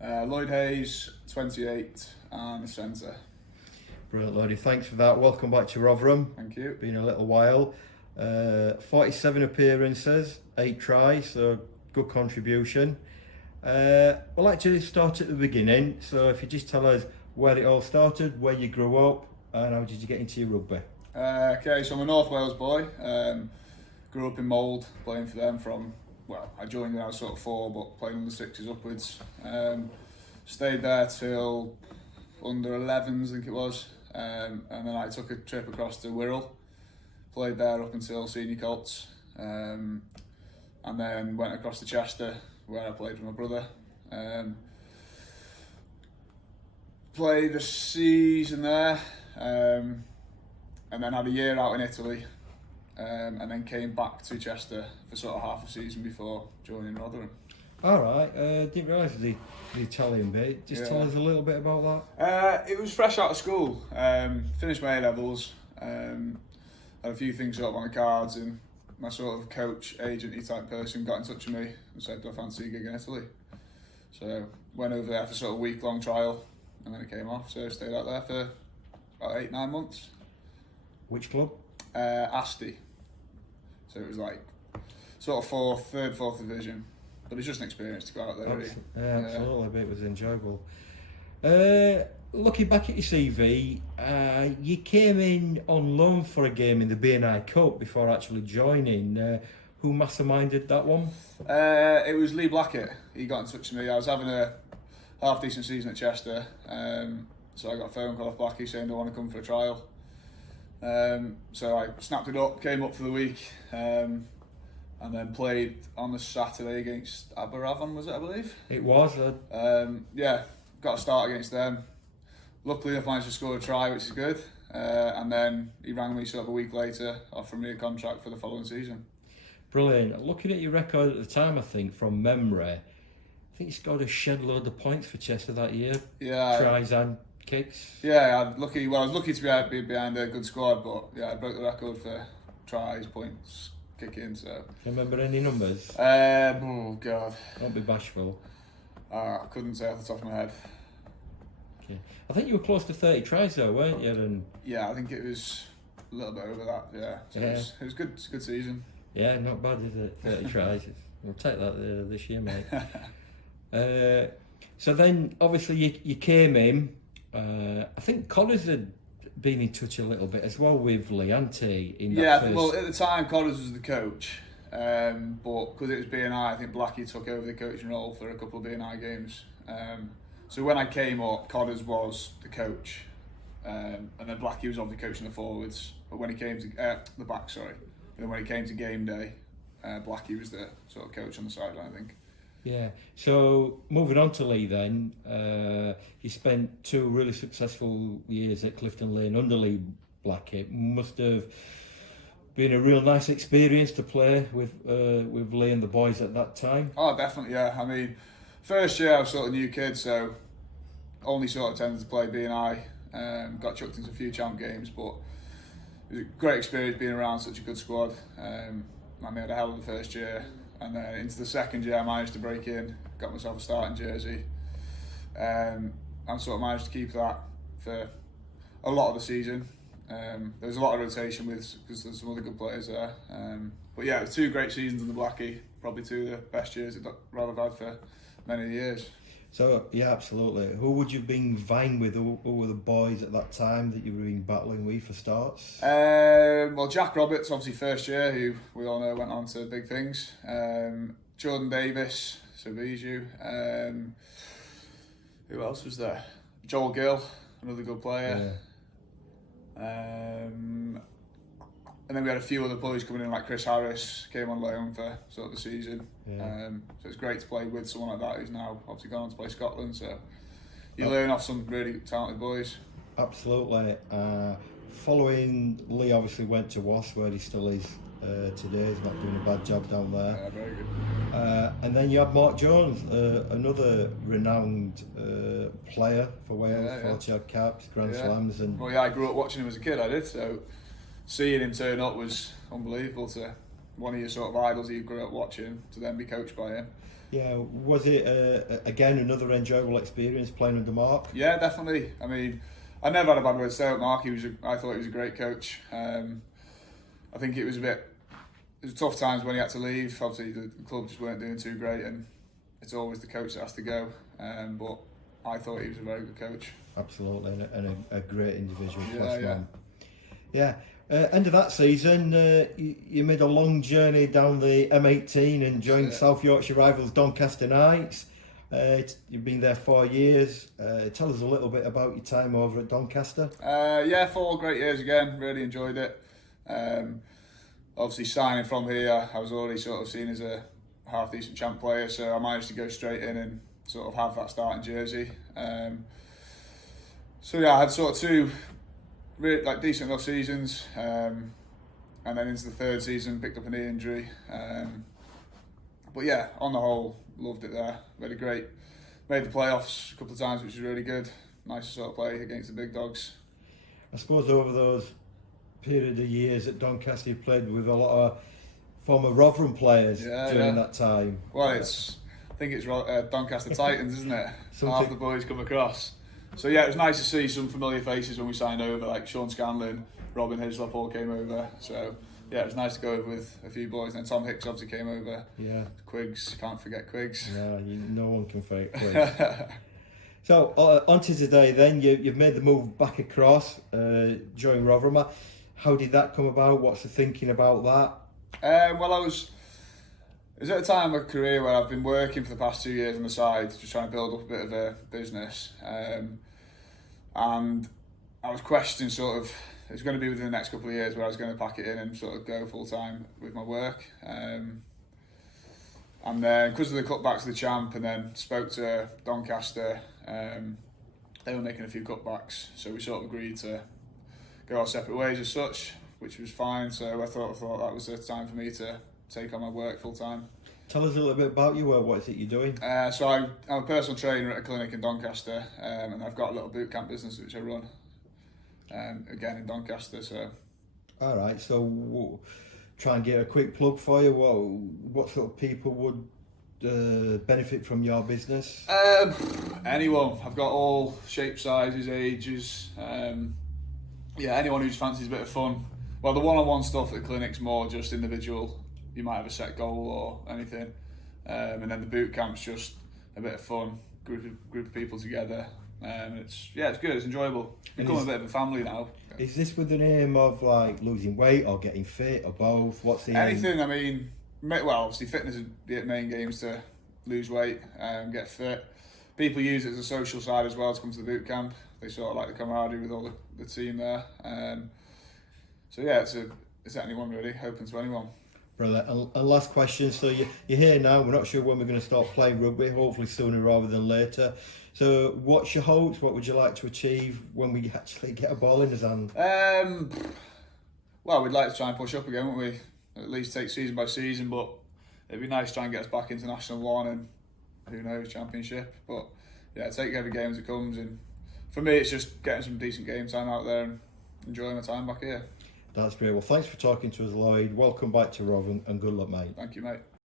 Lloyd Hayes, 28, and a centre. Brilliant, Lloydie. Thanks for that. Welcome back to Rotherham. Thank you. Been a little while. 47 appearances, 8 tries, so good contribution. We'd like to start at the beginning. So if you just tell us where it all started, where you grew up, and how did you get into your rugby? Okay, so I'm a North Wales boy. Grew up in Mould, playing for them from, I joined when I was sort of 4, but playing under 6s upwards. Stayed there till under 11s, I think it was. And then I took a trip across to Wirral, played there up until senior Colts, and then went across to Chester, where I played with my brother. Played a season there, and then had a year out in Italy, and then came back to Chester for sort of half a season before joining Rotherham. All right, didn't realise the Italian bit. Just tell us a little bit about that. It was fresh out of school. Finished my A-levels. Had a few things sort of on the cards, and my sort of coach, agency type person got in touch with me and said, "Do I fancy a gig in Italy?" So went over there for sort of week-long trial, and then it came off. So stayed out there for about 8-9 months. Which club? Asti. So it was like sort of third, fourth division. But it's just an experience to go out there, really. Yeah, absolutely. It was enjoyable. Looking back at your CV, you came in on loan for a game in the BNI Cup before actually joining. Who masterminded that one? It was Lee Blackett. He got in touch with me. I was having a half-decent season at Chester, so I got a phone call off Blackie saying they want to come for a trial. So I snapped it up, came up for the week, and then played on the Saturday against Aberavon, was it, I believe? It was. Got a start against them. Luckily enough, managed to score a try, which is good. And then he rang me sort of a week later, offering me a contract for the following season. Brilliant. Looking at your record at the time, I think, from memory, I think you scored a shed load of points for Chester that year. Yeah. Tries and kicks. Yeah, I was lucky to be behind a good squad, but I broke the record for tries, points, kick-in, so... Do you remember any numbers? Oh, God. Don't be bashful. I couldn't say off the top of my head. Okay. I think you were close to 30 tries though, weren't you? And yeah, I think it was a little bit over that, yeah. So it was good. It's a good season. Yeah, not bad, is it? 30 tries. We'll take that this year, mate. So then, obviously, you came in. I think Connors had been in touch a little bit as well with Leante in that first... well, at the time, Connors was the coach. But because it was BNI, I think Blackie took over the coaching role for a couple of BNI games. So when I came up, Connors was the coach, and then Blackie was obviously coaching the forwards. But when he came to the back, sorry. And then when it came to game day, Blackie was the sort of coach on the sideline, I think. Yeah. So moving on to Lee, then he spent 2 really successful years at Clifton Lane under Lee Blackett. Must have been a real nice experience to play with Lee and the boys at that time. Oh, definitely, yeah. I mean, first year I was sort of a new kid, so only sort of tended to play BNI. Got chucked into a few champ games, but it was a great experience being around such a good squad. I had a hell of the first year, and then into the second year I managed to break in, got myself a starting jersey, and sort of managed to keep that for a lot of the season. There was a lot of rotation because there's some other good players there. But yeah, 2 great seasons in the Blackie, probably 2 of the best years I've had for many years. So yeah, absolutely. Who would you have been vying with? Who were the boys at that time that you were in battling with for starts? Well, Jack Roberts, obviously first year, who we all know went on to big things. Jordan Davis, so Bijou. Who else was there? Joel Gill, another good player. Yeah. And then we had a few other boys coming in, like Chris Harris came on loan for sort of the season. Yeah. So it's great to play with someone like that who's now obviously gone on to play Scotland. So you learn off some really talented boys. Absolutely. Following, Lee obviously went to Wasps, where he still is today. He's not doing a bad job down there. Yeah, very good. And then you have Mark Jones, another renowned player for Wales, 40 odd caps, Grand Slams. Well, yeah, I grew up watching him as a kid, I did, so seeing him turn up was unbelievable to one of your sort of idols that you grew up watching to then be coached by him. Yeah, was it again another enjoyable experience playing under Mark? Yeah, definitely. I mean, I never had a bad word to say about Mark. I thought he was a great coach. I think it was tough times when he had to leave. Obviously, the club just weren't doing too great, and it's always the coach that has to go. But I thought he was a very good coach. Absolutely, and a great individual. Yeah. Yeah. End of that season, you made a long journey down the M18 and joined South Yorkshire rivals Doncaster Knights. You've been there 4 years. Tell us a little bit about your time over at Doncaster. 4 great years again. Really enjoyed it. Obviously, signing from here, I was already sort of seen as a half decent champ player, so I managed to go straight in and sort of have that starting jersey. I had sort of 2 really decent enough seasons, and then into the 3rd season picked up a knee injury. But yeah, on the whole, loved it there. Made the playoffs a couple of times, which was really good. Nice to sort of play against the big dogs. I suppose over those period of years at Doncaster, you played with a lot of former Rotherham players during that time. Well, I think it's Doncaster Titans, isn't it? Half the boys come across. So yeah, it was nice to see some familiar faces when we signed over, like Sean Scanlon, Robin Hislop all came over. So yeah, it was nice to go over with a few boys. And then Tom Hicks obviously came over. Yeah. Quiggs, can't forget Quiggs. Yeah, no one can forget Quiggs. So on to today then, you've made the move back across during Rotherham. How did that come about? What's the thinking about that? Well, it was at a time of my career where I've been working for the past 2 years on the side, just trying to build up a bit of a business. And I was questioning sort of, it was going to be within the next couple of years where I was going to pack it in and sort of go full time with my work. And then because of the cutbacks of the champ, and then spoke to Doncaster, they were making a few cutbacks. So we sort of agreed to go our separate ways as such, which was fine. So I thought that was the time for me to take on my work full time. Tell us a little bit about your work. What is it you're doing? So I'm a personal trainer at a clinic in Doncaster, and I've got a little boot camp business which I run, again in Doncaster. So. All right. So try and get a quick plug for you. What sort of people would benefit from your business? Anyone. I've got all shapes, sizes, ages. Anyone who just fancies a bit of fun. Well, the one-on-one stuff at the clinic's more just individual. You might have a set goal or anything, and then the boot camp's just a bit of fun, group of people together. It's good. It's enjoyable. Become a bit of a family now. Is this with an aim of like losing weight or getting fit or both? What's the anything? Aim? I mean, well, obviously fitness is the main game is to lose weight and get fit. People use it as a social side as well to come to the boot camp. They sort of like the camaraderie with all the team there. It's anyone really, open to anyone. Brilliant. And last question. So you're here now. We're not sure when we're going to start playing rugby. Hopefully sooner rather than later. So what's your hopes? What would you like to achieve when we actually get a ball in his hand? Well, we'd like to try and push up again, wouldn't we? At least take season by season. But it'd be nice to try and get us back into National 1 and who knows, Championship. But yeah, take every game as it comes. And for me, it's just getting some decent game time out there and enjoying my time back here. That's great. Well, thanks for talking to us, Lloyd. Welcome back to Rotherham and good luck, mate. Thank you, mate.